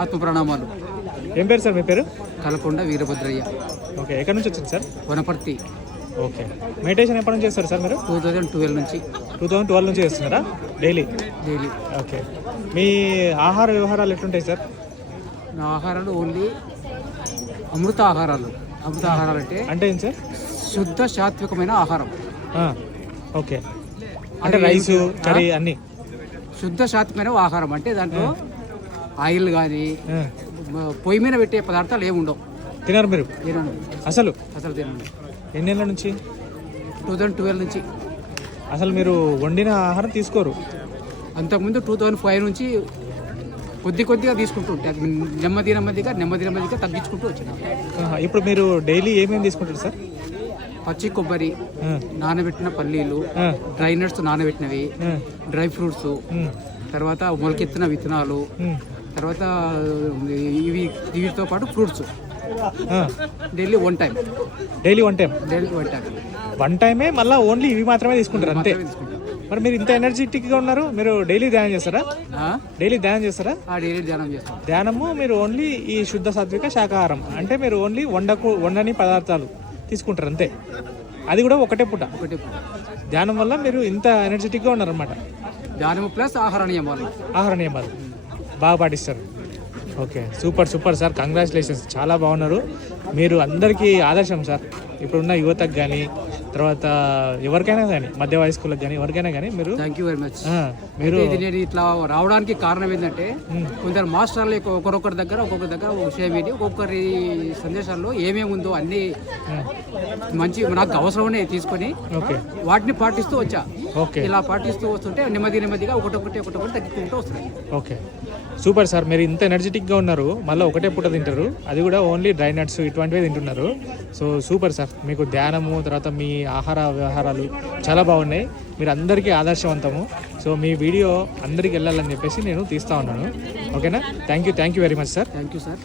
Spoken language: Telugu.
ఆత్మ ప్రణామాలు ఏం పేరు సార్ మీ పేరు? కలకొండ వీరభద్రయ్య. ఓకే ఎక్కడి నుంచి వచ్చింది సార్? వనపర్తి. ఓకే. మెడిటేషన్ ఎప్పటి నుంచి చేస్తారు సార్ మీరు? టూ థౌజండ్ ట్వెల్వ్ నుంచి. టూ థౌసండ్ ట్వెల్వ్ నుంచి చేస్తున్నారా? డైలీ? డైలీ. ఓకే. మీ ఆహార వ్యవహారాలు ఎట్లుంటాయి సార్? నా ఆహారాలు ఓన్లీ అమృత ఆహారాలు. అమృత ఆహారాలు అంటే అంటే ఏం సార్? శుద్ధ సాత్వికమైన ఆహారం. ఓకే. అంటే రైసు? కర్రీ అన్నీ. శుద్ధ సాత్వికమైన ఆహారం. అంటే దాంట్లో ఆయిల్ కానీ పొయ్యి మీద పెట్టే పదార్థాలు ఏమి ఉండవు. తినరు మీరు? తినండి అసలు? అసలు తినండి ఎన్నేళ్ళ నుంచి? టూ థౌజండ్ ట్వెల్వ్ నుంచి. అసలు మీరు వండిన ఆహారం తీసుకోరు? అంతకుముందు టూ థౌజండ్ ఫైవ్ నుంచి కొద్ది కొద్దిగా తీసుకుంటూ ఉంటే అది నెమ్మది నెమ్మదిగా నెమ్మది నెమ్మదిగా తగ్గించుకుంటూ వచ్చిన. ఇప్పుడు మీరు డైలీ ఏమేమి తీసుకుంటారు సార్? పచ్చి కొబ్బరి నానబెట్టిన పల్లీలు డ్రై నట్స్ నానబెట్టినవి డ్రై ఫ్రూట్స్ తర్వాత మొలకెత్తిన విత్తనాలు తర్వాత ఇవి వీటితో పాటు fruits. Daily one time daily one time daily one time one టైమే మళ్ళీ ఓన్లీ ఇవి మాత్రమే తీసుకుంటారు అంతే. మరి మీరు ఇంత ఎనర్జెటిక్గా ఉన్నారు మీరు డైలీ ధ్యానం చేస్తారా? డైలీ ధ్యానం చేస్తారా? డైలీ ధ్యానం చేస్తాం. ధ్యానము మీరు ఓన్లీ ఈ శుద్ధ సాత్విక శాకాహారం అంటే మీరు ఓన్లీ వండకు వండని పదార్థాలు తీసుకుంటారు అంతే. అది కూడా ఒకటే పూట. ఒకటి ధ్యానం వల్ల మీరు ఇంత ఎనర్జెటిక్గా ఉన్నారనమాట ధ్యానం ప్లస్ ఆహార నియమాలు. ఆహార నియమాలు. బాగా పాటిస్తారు. Okay super super sir. Congratulations చాలా బాగున్నారు. మీరు అందరికీ ఆదర్శం సార్. ఇప్పుడున్న యువతకు కానీ తర్వాత ఎవరికైనా కానీ మధ్య వయస్కులకు కానీ ఎవరికైనా కానీ మీరు థ్యాంక్ యూ వెరీ మచ్ మీరు నేను ఇట్లా రావడానికి కారణం ఏంటంటే కొందరు మాస్టర్లు ఒకరొకరి దగ్గర ఒక్కొక్కరి దగ్గర ఒక విషయం ఏంటి ఒక్కొక్కరి సందేశాల్లో ఏమేమి ఉందో అన్ని మంచి నాకు అవసరమనే తీసుకొని ఓకే. వాటిని పాటిస్తూ వచ్చా. ఇలా పాటిస్తూ వస్తుంటే నెమ్మది నెమ్మదిగా ఒకటొకటి ఒకటొకటి తగ్గుకుంటూ వస్తున్నాయి ఓకే. సూపర్ సార్ మీరు ఇంత ఎనర్జెటిక్గా ఉన్నారు మళ్ళీ ఒకటే పూట తింటారు. అది కూడా ఓన్లీ డ్రై నట్స్ ఇటువంటివే తింటున్నారు. సో సూపర్ సార్ మీకు ధ్యానము తర్వాత మీ ఆహార వ్యవహారాలు చాలా బాగున్నాయి. మీరు అందరికీ ఆదర్శవంతము. సో మీ వీడియో అందరికీ వెళ్ళాలని చెప్పేసి నేను తీస్తా ఉన్నాను. ఓకేనా? Thank you thank you very much sir thank you sir